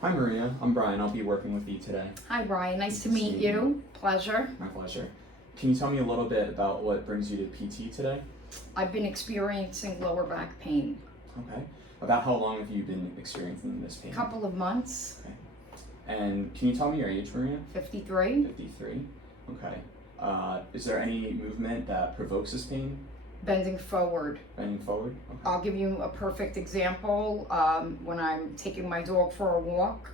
Hi Maria, I'm Brian. I'll be working with you today. Hi Brian, nice to Nice meet to meet you. you. Pleasure. My pleasure. Can you tell me a little bit about what brings you to PT today? I've been experiencing lower back pain. Okay. About how long have you been experiencing this pain? A couple of months. Okay. And can you tell me your age, Maria? 53. 53. Okay. Is there any movement that provokes this pain? Bending forward. Bending forward? Okay. I'll give you a perfect example. When I'm taking my dog for a walk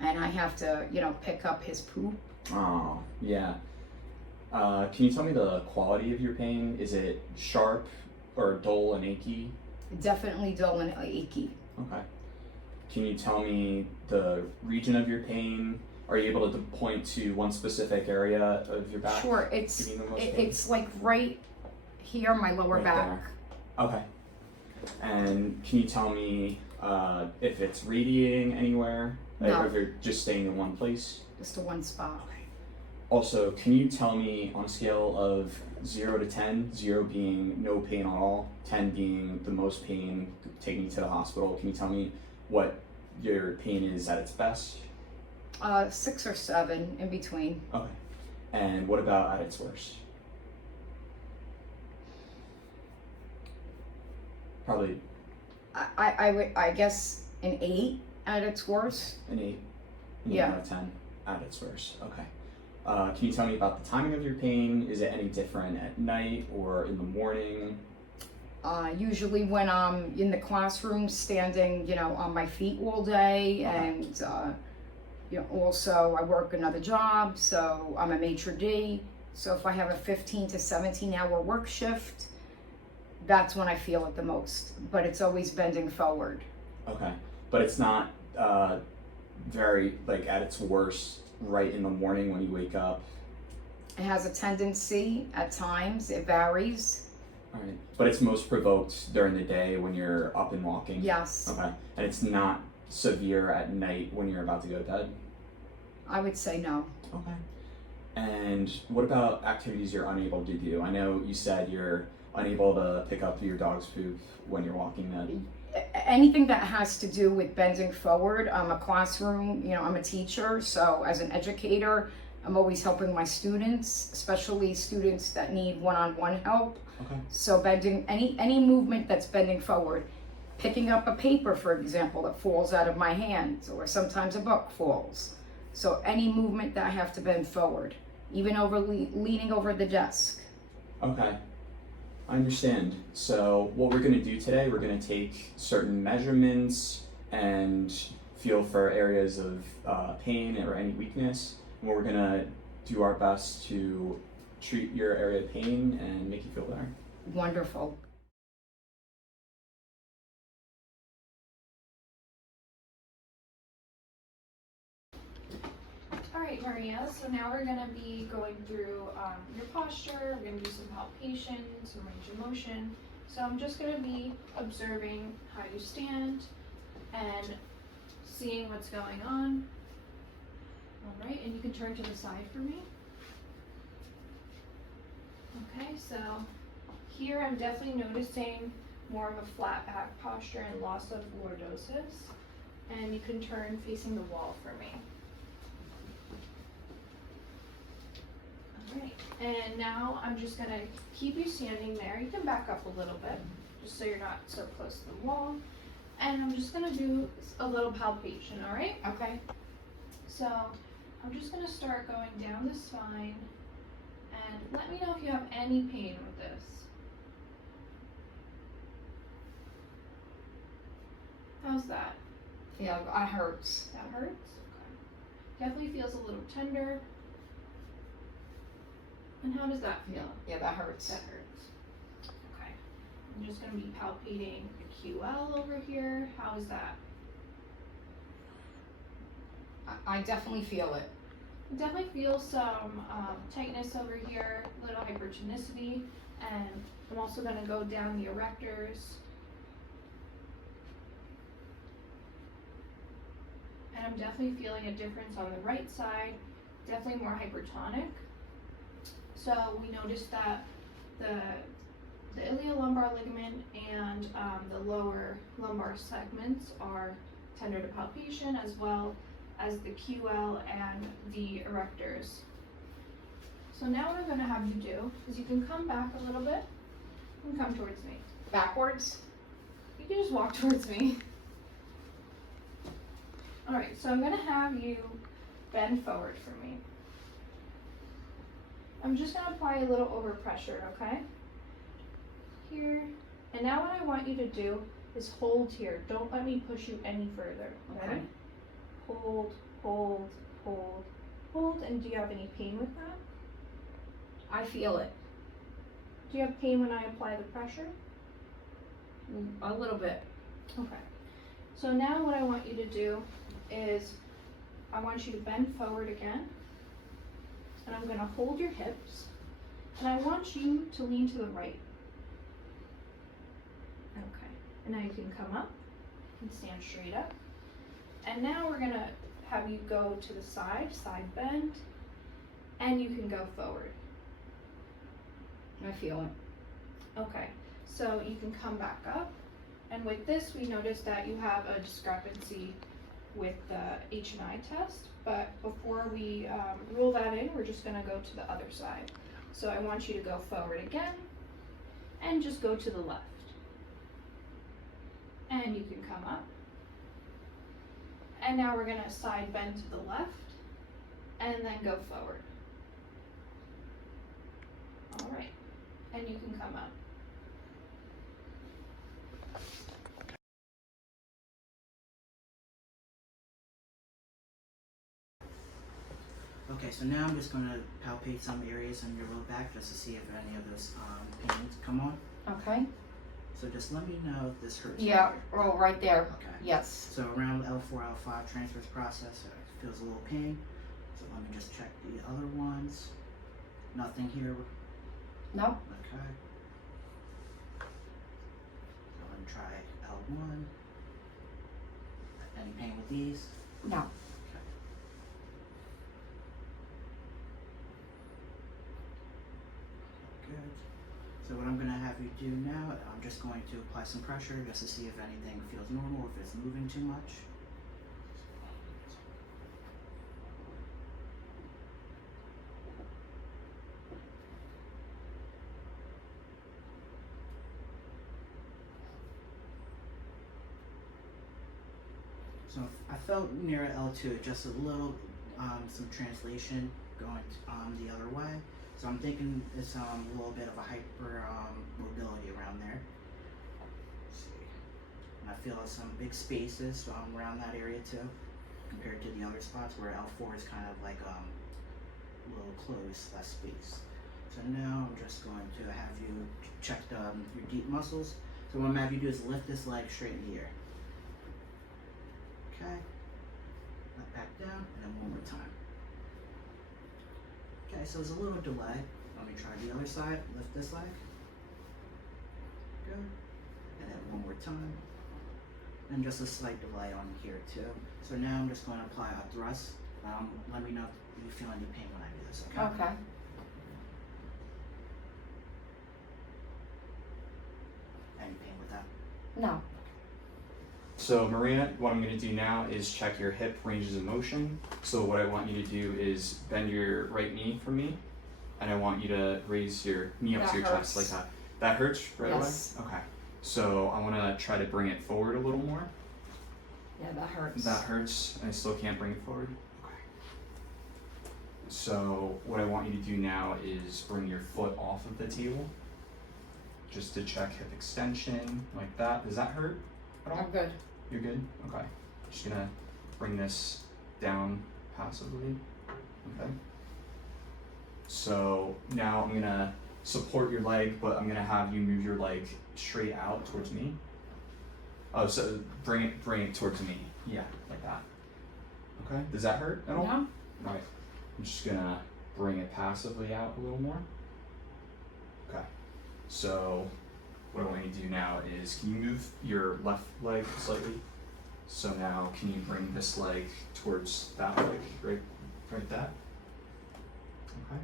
and I have to, pick up his poop. Oh, yeah. Can you tell me the quality of your pain? Is it sharp or dull and achy? Definitely dull and achy. Okay. Can you tell me the region of your pain? Are you able to point to one specific area of your back? Sure, it's giving you the most pain? it's like right here, my lower Right back. there. Okay. And can you tell me if it's radiating anywhere? No. Or if you're just staying in one place? Just a one spot. Okay. Also, can you tell me on a scale of 0 to 10, 0 being no pain at all, 10 being the most pain, taking you to the hospital, can you tell me what your pain is at its best? 6 or 7 in between. Okay. And what about at its worst? Probably I guess an 8 at its worst. an 8. Yeah. Out of 10 at its worst. Okay. Can you tell me about the timing of your pain? Is it any different at night or in the morning? Usually when I'm in the classroom standing, on my feet all day, and also I work another job, so I'm a maitre d'. So if I have a 15 to 17 hour work shift, that's when I feel it the most. But it's always bending forward. Okay. But it's not very, at its worst right in the morning when you wake up? It has a tendency at times, it varies. All right. But it's most provoked during the day when you're up and walking? Yes. Okay. And it's not severe at night when you're about to go to bed? I would say no. Okay. And what about activities you're unable to do? I know you said you're unable to pick up your dog's poop when you're walking then. Anything that has to do with bending forward. I'm a classroom, I'm a teacher, so as an educator, I'm always helping my students, especially students that need one-on-one help. Okay. So bending, any movement that's bending forward, picking up a paper, for example, that falls out of my hands, or sometimes a book falls. So any movement that I have to bend forward, even over leaning over the desk. Okay. I understand. So what we're going to do today, we're going to take certain measurements and feel for areas of pain or any weakness. And we're going to do our best to treat your area of pain and make you feel better. Wonderful. Alright Maria, so now we're going to be going through your posture, we're going to do some palpation, some range of motion. So I'm just going to be observing how you stand and seeing what's going on. Alright, and you can turn to the side for me. Okay, so here I'm definitely noticing more of a flat back posture and loss of lordosis. And you can turn facing the wall for me. Alright, and now I'm just going to keep you standing there. You can back up a little bit, just so you're not so close to the wall. And I'm just going to do a little palpation, alright? Okay. So, I'm just going to start going down the spine, and let me know if you have any pain with this. How's that? Yeah, that hurts. That hurts? Okay. Definitely feels a little tender. And how does that feel? Yeah, that hurts. That hurts. Okay. I'm just going to be palpating the QL over here. How is that? I definitely feel it. I definitely feel some tightness over here, a little hypertonicity, and I'm also going to go down the erectors. And I'm definitely feeling a difference on the right side, definitely more hypertonic. So we noticed that the iliolumbar ligament and the lower lumbar segments are tender to palpation, as well as the QL and the erectors. So now what I'm gonna have you do is you can come back a little bit and come towards me. Backwards? You can just walk towards me. Alright, so I'm gonna have you bend forward for me. I'm just gonna apply a little overpressure, okay? Here. And now what I want you to do is hold here. Don't let me push you any further. Okay. Ready? Hold, hold, hold, hold. And do you have any pain with that? I feel it. Do you have pain when I apply the pressure? A little bit. Okay. So now what I want you to do is I want you to bend forward again. And I'm gonna hold your hips. And I want you to lean to the right. Okay. And now you can come up and stand straight up. And now we're gonna have you go to the side bend, and you can go forward. I feel it. Okay, so you can come back up, and with this we noticed that you have a discrepancy with the H&I test, but before we rule that in, we're just gonna go to the other side. So I want you to go forward again, and just go to the left. And you can come up. And now we're gonna side bend to the left, and then go forward. All right, and you can come up. Okay, so now I'm just going to palpate some areas on your low back just to see if any of those pains come on. Okay. So just let me know if this hurts. Yeah, right oh, right there. Okay. Yes. So around L4, L5 transverse process, it feels a little pain. So let me just check the other ones. Nothing here. No. Okay. So let me try L1. Any pain with these? No. Good. So what I'm going to have you do now, I'm just going to apply some pressure just to see if anything feels normal, if it's moving too much. So I felt near L2, just a little, some translation going the other way. So I'm thinking it's a little bit of a hyper mobility around there. Let's see. And I feel some big spaces around that area too, compared to the other spots where L4 is kind of like a little closed, less space. So now I'm just going to have you check your deep muscles. So what I'm going to have you do is lift this leg straight in the air. Okay. Let back down, and then one more time. Okay, so there's a little delay. Let me try the other side. Lift this leg. Good. And then one more time. And just a slight delay on here too. So now I'm just going to apply a thrust. Let me know if you feel any pain when I do this, okay? Okay. Any pain with that? No. So Maria, what I'm going to do now is check your hip ranges of motion. So what I want you to do is bend your right knee for me, and I want you to raise your knee up That to your hurts. chest like that. That hurts right Yes. away? Okay. So I want to try to bring it forward a little more. Yeah, that hurts. That hurts. I still can't bring it forward. Okay. So what I want you to do now is bring your foot off of the table, just to check hip extension like that. Does that hurt at all? I'm good. You're good? Okay. Just gonna bring this down passively. Okay. So now I'm gonna support your leg, but I'm gonna have you move your leg straight out towards me. Oh, so bring it towards me. Yeah, like that. Okay. Does that hurt at all? No. Right. I'm just gonna bring it passively out a little more. Okay. So what I want you to do now is, can you move your left leg slightly? So now can you bring this leg towards that leg, right that? Okay.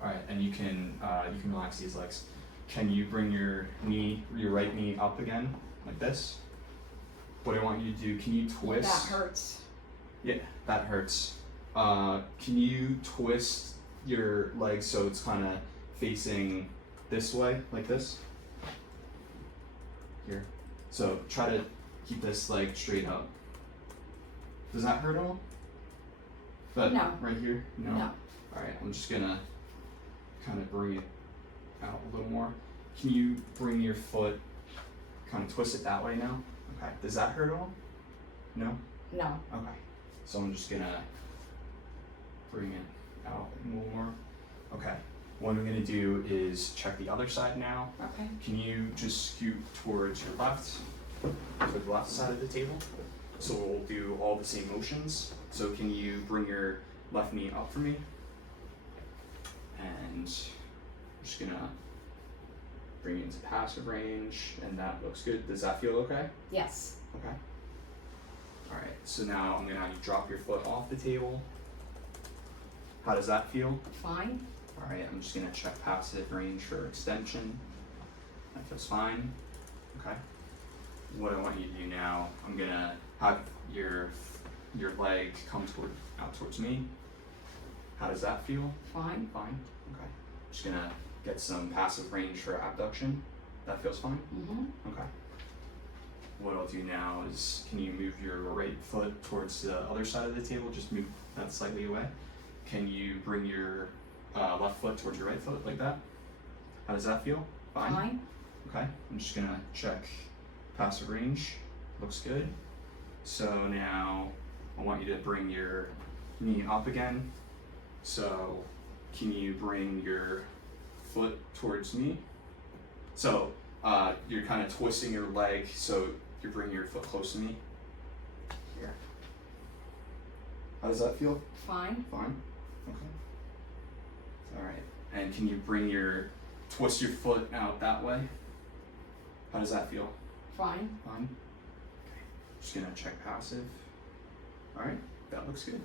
All right, and you can relax these legs. Can you bring your right knee up again, like this? What I want you to do, can you twist? That hurts. Yeah, that hurts. Can you twist your leg so it's kind of facing this way, like this? Here. So try to keep this leg straight up. Does that hurt at all? But No. right here? No. No. Alright, I'm just gonna kind of bring it out a little more. Can you bring your foot, kind of twist it that way now? Okay. Does that hurt at all? No? No. Okay. So I'm just gonna bring it out a little more. Okay. What I'm gonna do is check the other side now. Okay. Can you just scoot towards your left, to the left side of the table? So we'll do all the same motions. So can you bring your left knee up for me? And I'm just gonna bring it into passive range, and that looks good. Does that feel okay? Yes. Okay. Alright, so now I'm gonna have you drop your foot off the table. How does that feel? Fine. Alright, I'm just gonna check passive range for extension. That feels fine. Okay. What I want you to do now, I'm gonna have your leg come out towards me. How does that feel? Fine. Fine. Okay. Just gonna get some passive range for abduction. That feels fine? Mm-hmm. Okay. What I'll do now is, can you move your right foot towards the other side of the table? Just move that slightly away. Can you bring your left foot towards your right foot like that? How does that feel? Fine. Okay. I'm just gonna check passive range. Looks good. So now I want you to bring your knee up again. So can you bring your foot towards me? So you're kind of twisting your leg, so you're bringing your foot close to me. Here. How does that feel? Fine. Fine. Okay. All right. And can you twist your foot out that way? How does that feel? Fine. Fine. Okay. Just gonna check passive. All right. That looks good.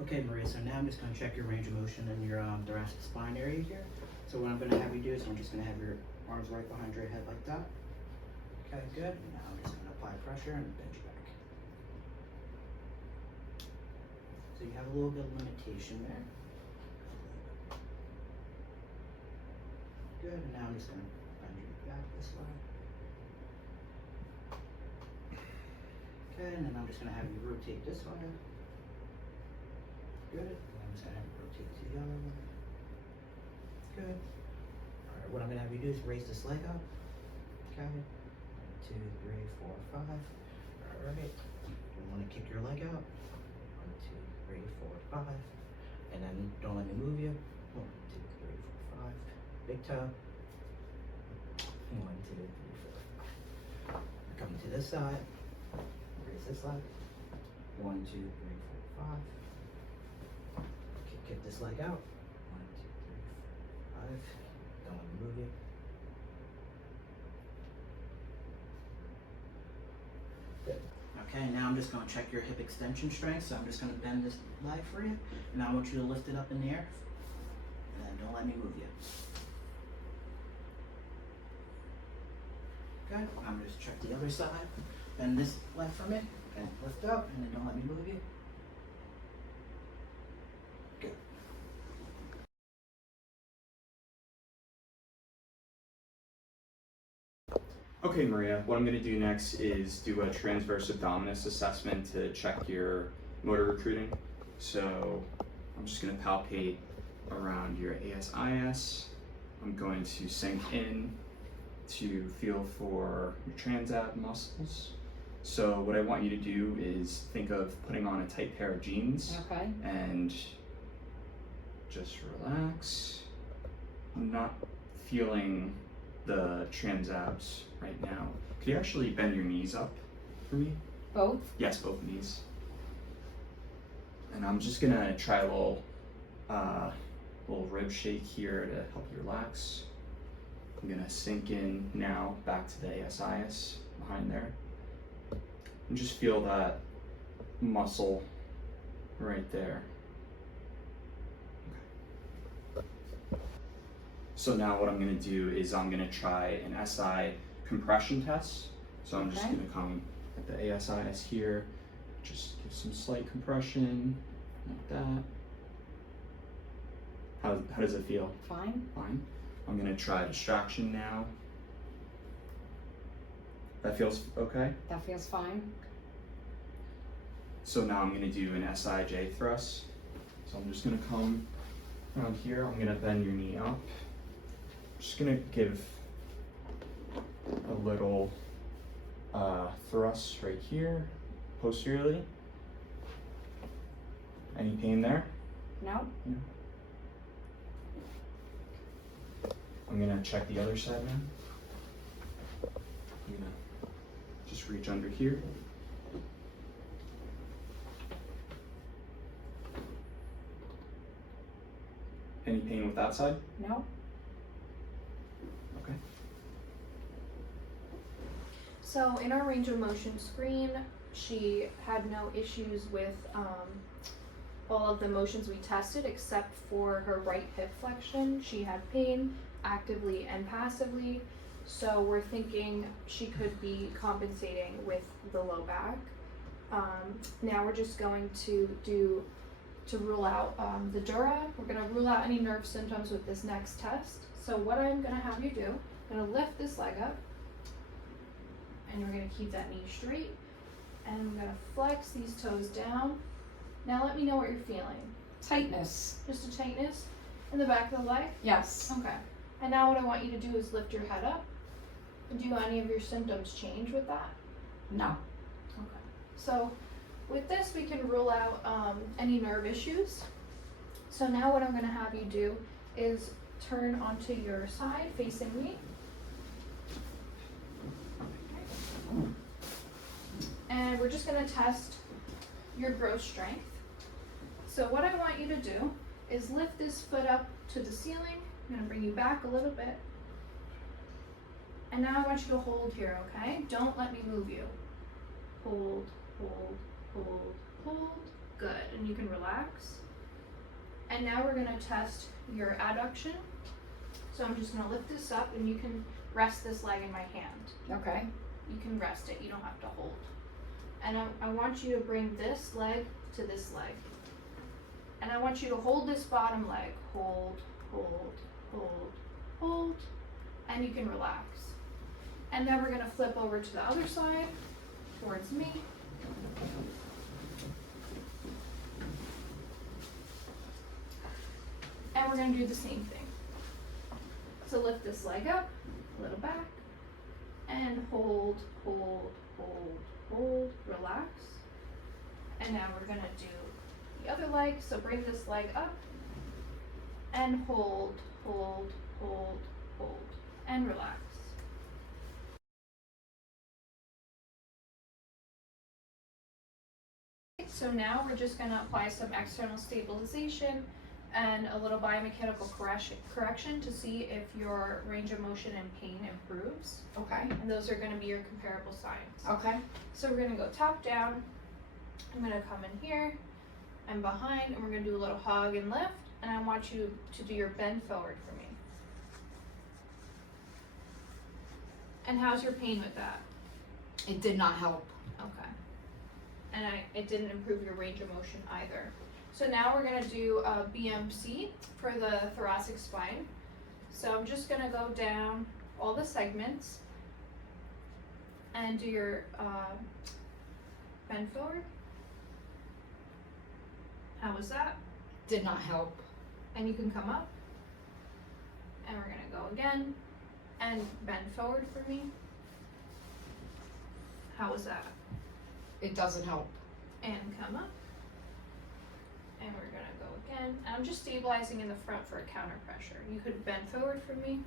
Okay, Maria, so now I'm just going to check your range of motion in your thoracic spine area here. So what I'm going to have you do is I'm just going to have your arms right behind your head like that. Okay, good. And now I'm just going to apply pressure and bend you back. So you have a little bit of limitation there. Good, and now I'm just going to bend you back this way. Okay, and then I'm just going to have you rotate this way. Good. I'm just gonna have you rotate to the other one. Good. Alright, what I'm gonna have you do is raise this leg up. Okay. 1, 2, 3, 4, 5. Alright. You wanna kick your leg out. 1, 2, 3, 4, 5. And then don't let me move you. 1, 2, 3, 4, 5. Big toe. 1, 2, 3, 4, 5. Come to this side. Raise this leg. 1, 2, 3, 4, 5. Kick this leg out. 1, 2, 3, 4, 5. Don't let me move you. Good. Okay, now I'm just going to check your hip extension strength. So I'm just going to bend this leg for you. And I want you to lift it up in the air. And then don't let me move you. Okay, I'm going to just check the other side. Bend this leg for me. Okay, lift up and then don't let me move you. Good. Okay, Maria, what I'm going to do next is do a transverse abdominis assessment to check your motor recruiting. So I'm just going to palpate around your ASIS. I'm going to sink in to feel for your transab muscles. So what I want you to do is think of putting on a tight pair of jeans. Okay. And just relax. I'm not feeling the transabs right now. Could you actually bend your knees up for me? Both? Yes, both knees. And I'm just gonna try a little rib shake here to help you relax. I'm gonna sink in now back to the ASIS behind there. And just feel that muscle right there. Okay. So now what I'm gonna do is I'm gonna try an SI compression test. So I'm just Okay. gonna come at the ASIS here, just give some slight compression, like that. How does it feel? Fine. Fine. I'm gonna try distraction now. That feels okay? That feels fine. So now I'm gonna do an SIJ thrust. So I'm just gonna come around here. I'm gonna bend your knee up. Just gonna give a little thrust right here, posteriorly. Any pain there? No? I'm gonna check the other side now. I'm gonna just reach under here. Any pain with that side? No? Okay. So in our range of motion screen, she had no issues with all of the motions we tested except for her right hip flexion. She had pain actively and passively. So we're thinking she could be compensating with the low back. Now we're just going to rule out the dura. We're going to rule out any nerve symptoms with this next test. So what I'm going to have you do, I'm going to lift this leg up, and we're going to keep that knee straight, and I'm going to flex these toes down. Now let me know what you're feeling. Tightness. Just a tightness in the back of the leg? Yes. Okay. And now what I want you to do is lift your head up. Do any of your symptoms change with that? No. Okay. So with this, we can rule out any nerve issues. So now what I'm going to have you do is turn onto your side facing me. And we're just going to test your growth strength. So what I want you to do is lift this foot up to the ceiling. I'm going to bring you back a little bit. And now I want you to hold here, okay? Don't let me move you. Hold, hold, hold, hold. Good. And you can relax. And now we're going to test your adduction. So I'm just going to lift this up, and you can rest this leg in my hand. Okay. You can rest it. You don't have to hold. And I want you to bring this leg to this leg. And I want you to hold this bottom leg. Hold, hold, hold, hold. And you can relax. And then we're going to flip over to the other side towards me. And we're going to do the same thing. So lift this leg up, a little back, and hold, hold, hold, hold, relax. And now we're going to do the other leg. So bring this leg up and hold, hold, hold, hold, and relax. So now we're just going to apply some external stabilization and a little biomechanical correction to see if your range of motion and pain improves. Okay. And those are going to be your comparable signs. Okay. So we're going to go top down. I'm going to come in here and behind, and we're going to do a little hug and lift. And I want you to do your bend forward for me. And how's your pain with that? It did not help. Okay. And it didn't improve your range of motion either. So now we're going to do a BMC for the thoracic spine. So I'm just going to go down all the segments and do your bend forward. How was that? Did not help. And you can come up. And we're going to go again and bend forward for me. How was that? It doesn't help. And come up. And we're going to go again. And I'm just stabilizing in the front for a counter pressure. You could bend forward for me.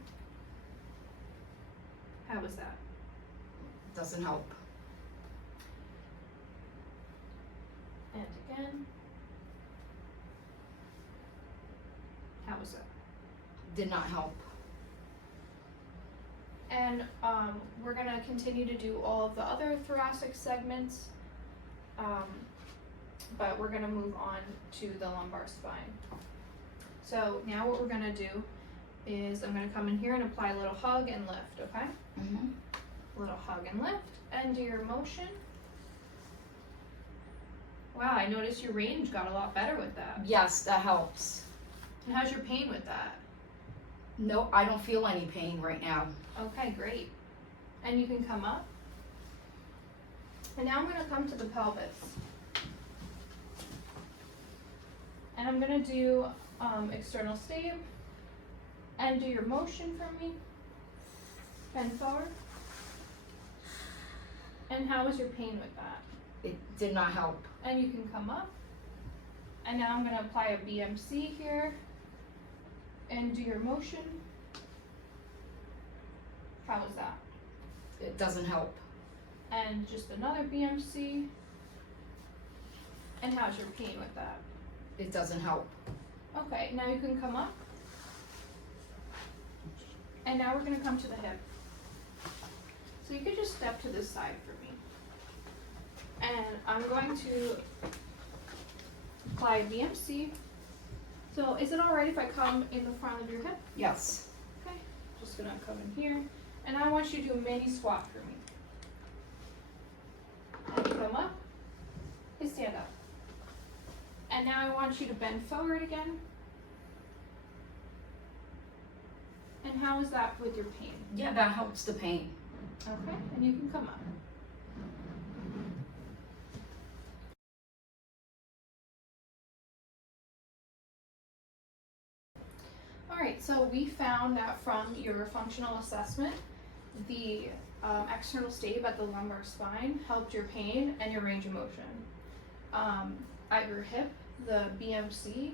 How was that? Doesn't help. And again. How was that? Did not help. And we're going to continue to do all of the other thoracic segments. But we're going to move on to the lumbar spine. So now what we're going to do is I'm going to come in here and apply a little hug and lift, okay? Mm-hmm. Little hug and lift. And do your motion. Wow, I noticed your range got a lot better with that. Yes, that helps. And how's your pain with that? No, I don't feel any pain right now. Okay, great. And you can come up. And now I'm going to come to the pelvis. And I'm going to do external stave. And do your motion for me. Bend forward. And how was your pain with that? It did not help. And you can come up. And now I'm going to apply a BMC here. And do your motion. How was that? It doesn't help. And just another BMC. And how's your pain with that? It doesn't help. Okay, now you can come up. And now we're going to come to the hip. So you could just step to this side for me. And I'm going to apply BMC. So is it alright if I come in the front of your hip? Yes. Okay, just gonna come in here. And I want you to do a mini squat for me. And come up and stand up. And now I want you to bend forward again. And how is that with your pain? Yeah, that helps the pain. Okay, and you can come up. Alright, so we found that from your functional assessment, the external stave at the lumbar spine helped your pain and your range of motion. At your hip, the BMC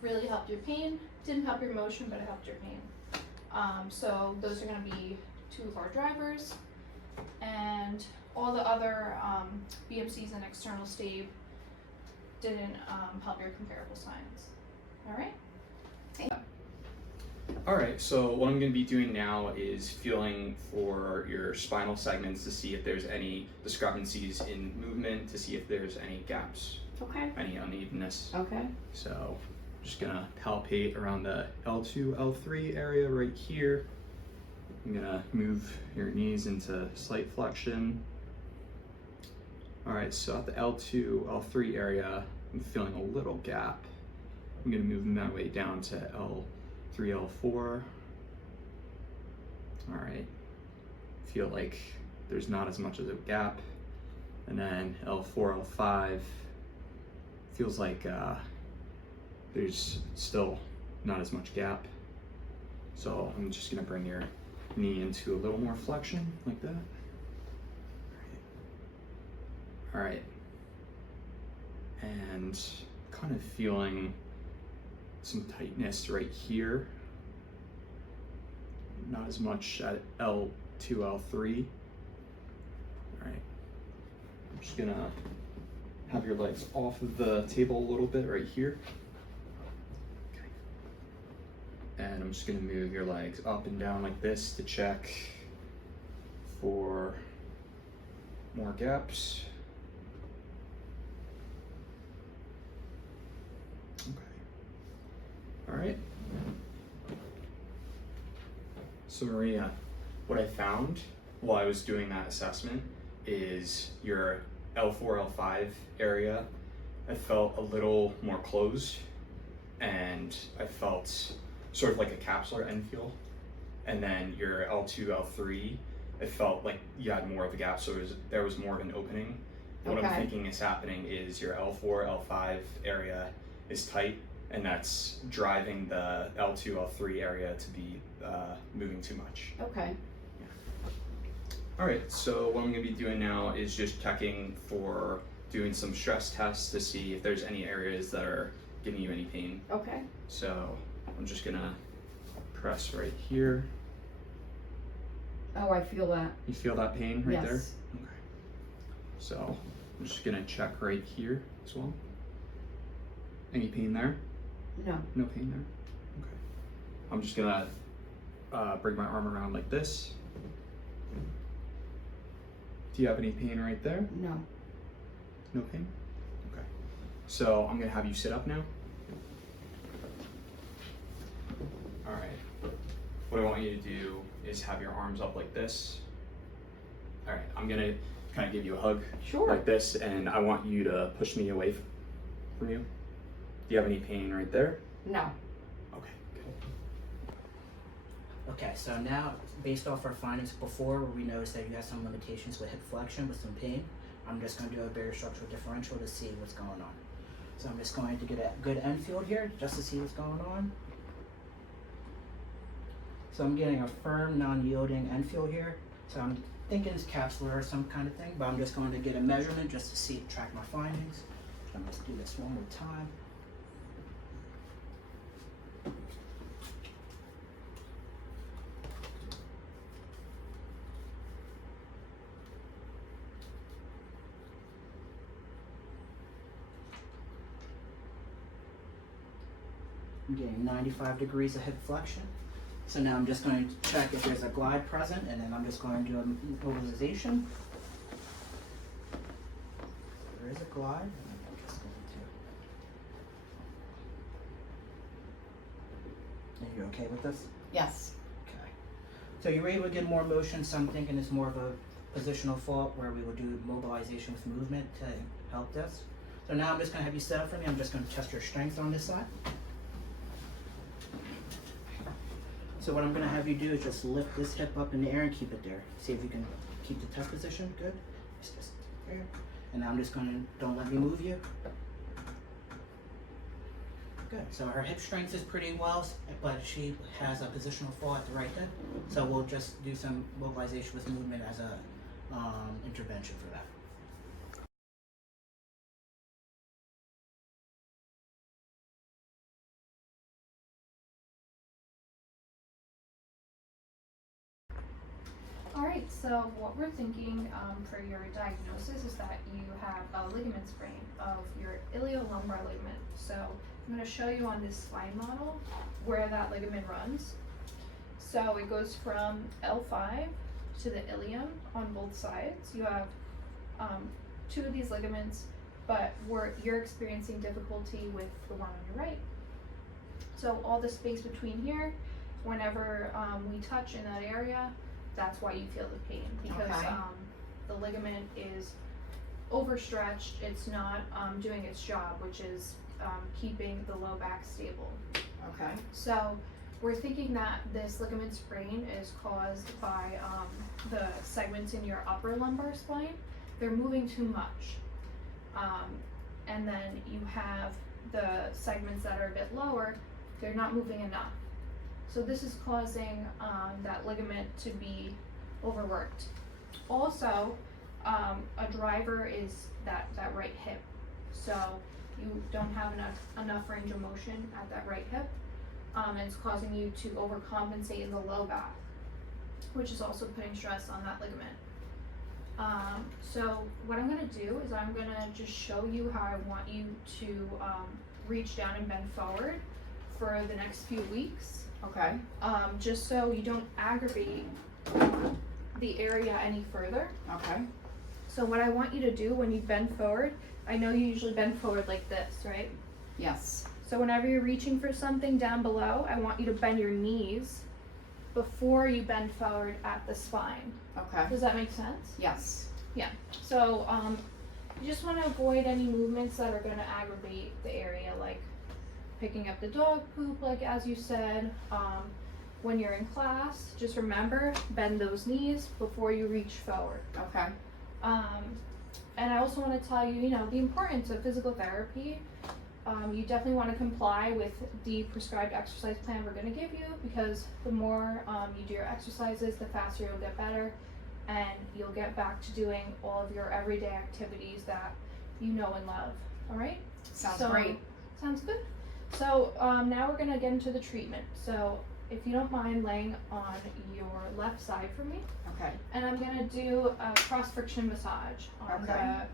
really helped your pain, didn't help your motion, but it helped your pain. So those are going to be two of our drivers, and all the other BMCs and external stave didn't help your comparable signs. Alright? Alright, so what I'm going to be doing now is feeling for your spinal segments to see if there's any discrepancies in movement, to see if there's any gaps, Okay. any unevenness. Okay. So I'm just going to palpate around the L2, L3 area right here. I'm going to move your knees into slight flexion. Alright, so at the L2, L3 area, I'm feeling a little gap. I'm going to move my way down to L3, L4. Alright, feel like there's not as much of a gap. And then L4, L5, feels like there's still not as much gap. So I'm just going to bring your knee into a little more flexion, like that. All right. And kind of feeling some tightness right here. Not as much at L2, L3. All right. I'm just gonna have your legs off of the table a little bit right here. Okay. And I'm just gonna move your legs up and down like this to check for more gaps. Okay. All right. So Maria, what I found while I was doing that assessment is your L4, L5 area, I felt a little more closed, and I felt sort of like a capsular end feel. And then your L2, L3, it felt like you had more of a gap, so there was more of an opening. What I'm Okay. thinking is happening is your L4, L5 area is tight, and that's driving the L2, L3 area to be moving too much. Okay. All right, so what I'm gonna be doing now is just checking for doing some stress tests to see if there's any areas that are giving you any pain. Okay. So I'm just gonna press right here. Oh, I feel that. You feel that pain right there? Yes. Okay. So I'm just gonna check right here as well. Any pain there? No. No pain there? Okay. I'm just gonna bring my arm around like this. Do you have any pain right there? No. No pain? Okay. So I'm gonna have you sit up now. All right. What I want you to do is have your arms up like this. All right, I'm gonna kind of give you a hug Sure. like this, and I want you to push me away from you. Do you have any pain right there? No. Okay, good. Okay, so now, based off our findings before, where we noticed that you have some limitations with hip flexion, with some pain, I'm just going to do a barostructural differential to see what's going on. So I'm just going to get a good end field here, just to see what's going on. So I'm getting a firm, non-yielding end field here. So I'm thinking it's capsular or some kind of thing, but I'm just going to get a measurement just to see, track my findings. I'm just do this one more time. I'm getting 95 degrees of hip flexion. So now I'm just going to check if there's a glide present, and then I'm just going to do a mobilization. There is a glide, and I'm just going to. And you're okay with this? Yes. Okay. So you were able to get more motion, so I'm thinking it's more of a positional fault where we will do mobilization with movement to help this. So now I'm just going to have you set up for me. I'm just going to test your strength on this side. So what I'm going to have you do is just lift this hip up in the air and keep it there. See if you can keep the test position. Good. Just there. And now I'm just going to, don't let me move you. Good. So her hip strength is pretty well, but she has a positional fall at the right hip. So we'll just do some mobilization with movement as a intervention for that. All right, so what we're thinking for your diagnosis is that you have a ligament sprain of your iliolumbar ligament. So I'm going to show you on this spine model where that ligament runs. So it goes from L5 to the ilium on both sides. You have two of these ligaments, but you're experiencing difficulty with the one on your right. So all the space between here, whenever we touch in that area, that's why you feel the pain, because Okay. the ligament is overstretched. It's not doing its job, which is keeping the low back stable. Okay. So we're thinking that this ligament sprain is caused by the segments in your upper lumbar spine. They're moving too much. And then you have the segments that are a bit lower, they're not moving enough. So this is causing that ligament to be overworked. Also, a driver is that right hip. So you don't have enough range of motion at that right hip, and it's causing you to overcompensate in the low back, which is also putting stress on that ligament. So what I'm gonna do is I'm gonna just show you how I want you to reach down and bend forward for the next few weeks. Okay. Just so you don't aggravate the area any further. Okay. So what I want you to do when you bend forward, I know you usually bend forward like this, right? Yes. So whenever you're reaching for something down below, I want you to bend your knees before you bend forward at the spine. Okay. Does that make sense? Yes. Yeah. So you just want to avoid any movements that are going to aggravate the area, like picking up the dog poop, like as you said. When you're in class, just remember, bend those knees before you reach forward. Okay. And I also want to tell you, the importance of physical therapy. You definitely want to comply with the prescribed exercise plan we're going to give you, because the more you do your exercises, the faster you'll get better, and you'll get back to doing all of your everyday activities that you know and love. All right? Sounds great. Sounds good. So now we're going to get into the treatment. So if you don't mind laying on your left side for me, Okay. and I'm going to do a cross-friction massage on Okay.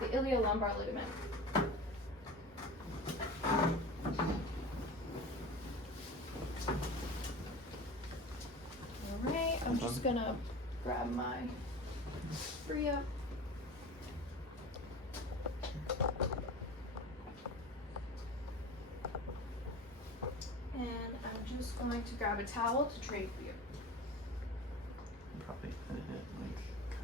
the iliolumbar ligament. Alright, I'm just gonna grab my free up. And I'm just going to grab a towel to drape you. I'm probably gonna hit like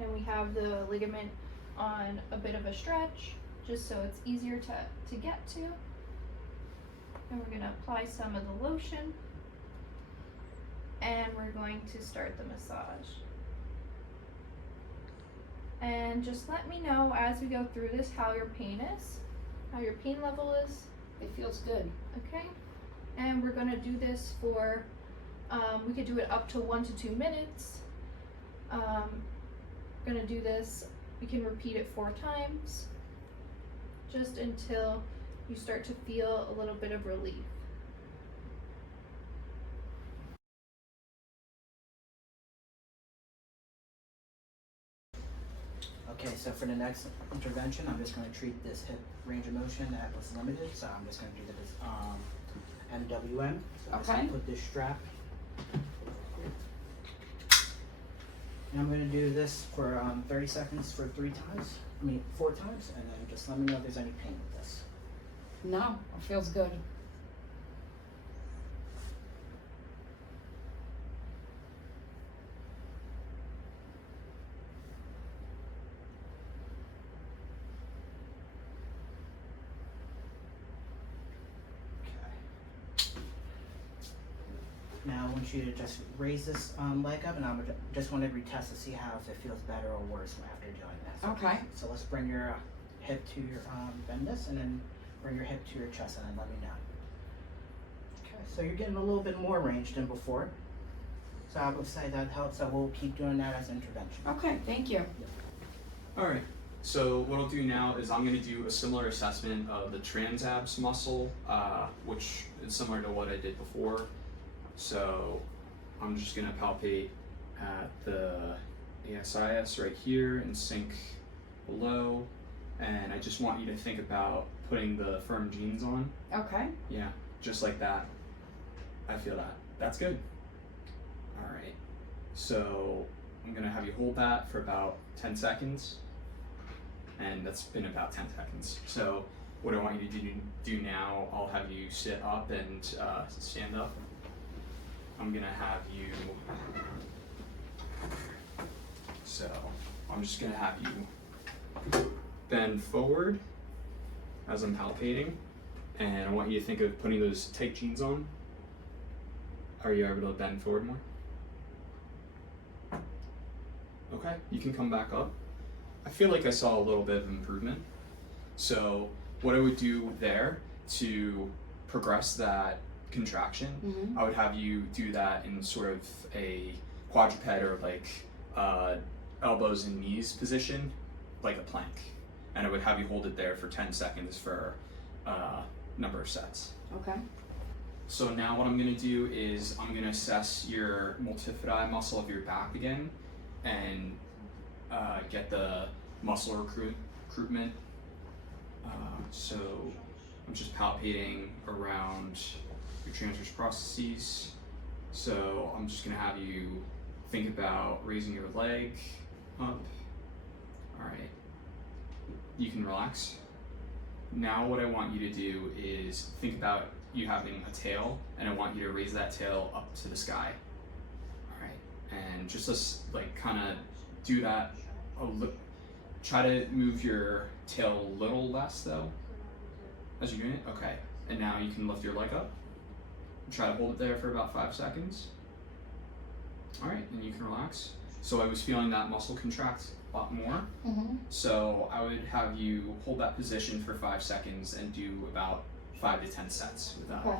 and we have the ligament on a bit of a stretch, just so it's easier to get to. And we're gonna apply some of the lotion, and we're going to start the massage. And just let me know as we go through this how your pain is, how your pain level is. It feels good. Okay, and we're gonna do this for, we could do it up to 1 to 2 minutes. Gonna do this, we can repeat it 4 times, just until you start to feel a little bit of relief. Okay, so for the next intervention, I'm just going to treat this hip range of motion that was limited. So I'm just going to do this MWM. So I'm just going Okay. to put this strap. And I'm going to do this for 30 seconds for 4 times, and then just let me know if there's any pain with this. No, it feels good. Now I want you to just raise this leg up, and I just want to retest to see how if it feels better or worse after doing that. Okay. So let's bring your hip to your bend this, and then bring your hip to your chest, and then let me know. Okay, so you're getting a little bit more range than before. So I would say that helps. So we'll keep doing that as intervention. Okay, thank you. All right. So what I'll do now is I'm going to do a similar assessment of the transabs muscle, which is similar to what I did before. So I'm just going to palpate at the ASIS right here and sink below. And I just want you to think about putting the firm jeans on. Okay. Yeah, just like that. I feel that. That's good. All right. So I'm going to have you hold that for about 10 seconds. And that's been about 10 seconds. So what I want you to do now, I'll have you sit up and stand up. I'm gonna have you, so I'm just gonna have you bend forward as I'm palpating, and I want you to think of putting those tight jeans on. Are you able to bend forward more? Okay, you can come back up. I feel like I saw a little bit of improvement. So what I would do there to progress that contraction, I would have you do that in sort of a quadruped or like elbows and knees position, like a plank. And I would have you hold it there for 10 seconds for number of sets. Okay. So now what I'm gonna do is I'm gonna assess your multifidi muscle of your back again and get the muscle recruitment. So I'm just palpating around your transverse processes. So I'm just gonna have you think about raising your leg up. All right, you can relax. Now what I want you to do is think about you having a tail, and I want you to raise that tail up to the sky. All right, and just let's like kind of do that. Try to move your tail a little less though as you're doing it. Okay, and now you can lift your leg up. Try to hold it there for about 5 seconds. All right, and you can relax. So I was feeling that muscle contract a lot more. So I would have you hold that position for 5 seconds and do about 5 to 10 sets with that. Okay.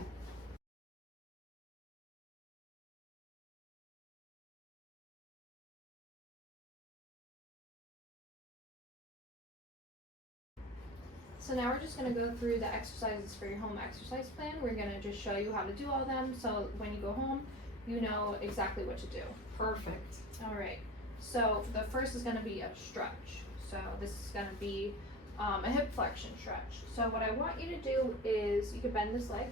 So now we're just going to go through the exercises for your home exercise plan. We're going to just show you how to do all of them, so when you go home, you know exactly what to do. Perfect. All right, so the first is going to be a stretch. So this is going to be a hip flexion stretch. So what I want you to do is you can bend this leg,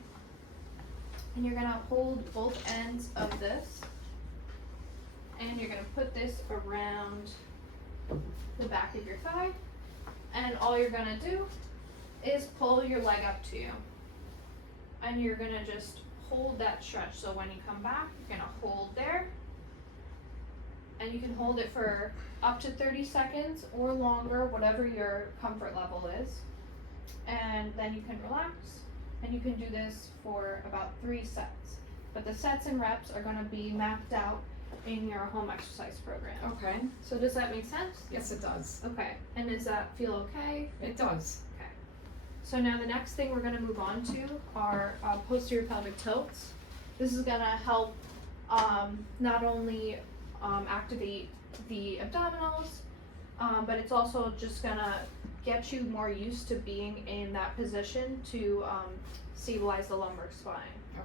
and you're going to hold both ends of this, and you're going to put this around the back of your thigh, and all you're going to do is pull your leg up to you, and you're going to just hold that stretch. So when you come back, you're going to hold there, and you can hold it for up to 30 seconds or longer, whatever your comfort level is. And then you can relax, and you can do this for about 3 sets. But the sets and reps are going to be mapped out in your home exercise program. Okay. So does that make sense? Yes, it does. Okay. And does that feel okay? It does. So now the next thing we're going to move on to are posterior pelvic tilts. This is going to help not only activate the abdominals, but it's also just going to get you more used to being in that position to stabilize the lumbar spine.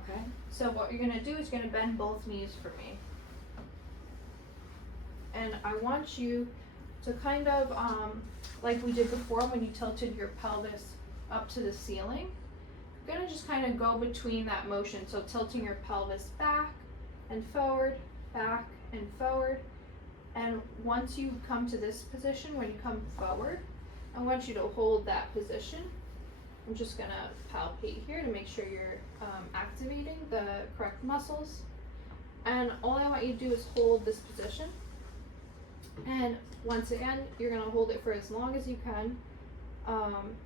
Okay. So what you're going to do is you're going to bend both knees for me. And I want you to kind of, like we did before when you tilted your pelvis up to the ceiling, you're going to just kind of go between that motion. So tilting your pelvis back and forward, back and forward. And once you come to this position, when you come forward, I want you to hold that position. I'm just going to palpate here to make sure you're activating the correct muscles. And all I want you to do is hold this position. And once again, you're going to hold it for as long as you can.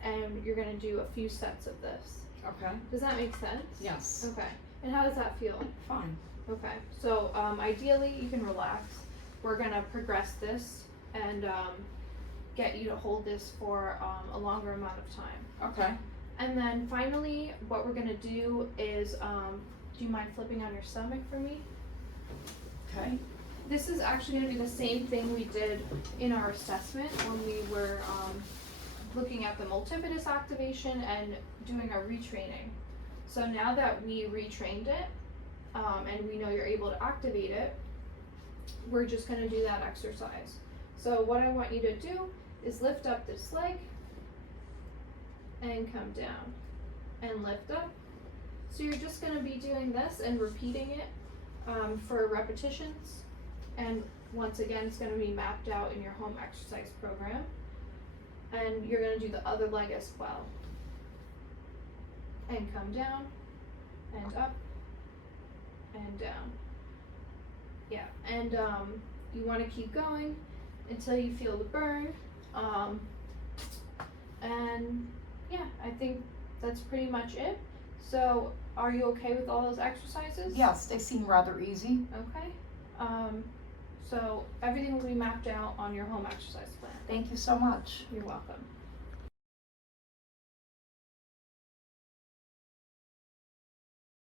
And you're going to do a few sets of this. Okay. Does that make sense? Yes. Okay. And how does that feel? Fine. Okay. So ideally, you can relax. We're going to progress this and get you to hold this for a longer amount of time. Okay. And then finally, what we're going to do is, do you mind flipping on your stomach for me? Okay. This is actually going to be the same thing we did in our assessment when we were looking at the multifidus activation and doing our retraining. So now that we retrained it and we know you're able to activate it, we're just going to do that exercise. So what I want you to do is lift up this leg and come down and lift up. So you're just going to be doing this and repeating it for repetitions. And once again, it's going to be mapped out in your home exercise program. And you're going to do the other leg as well. And come down, and up, and down. Yeah, and you want to keep going until you feel the burn. And yeah, I think that's pretty much it. So, are you okay with all those exercises? Yes, they seem rather easy. Okay. So everything will be mapped out on your home exercise plan. Thank you so much. You're welcome.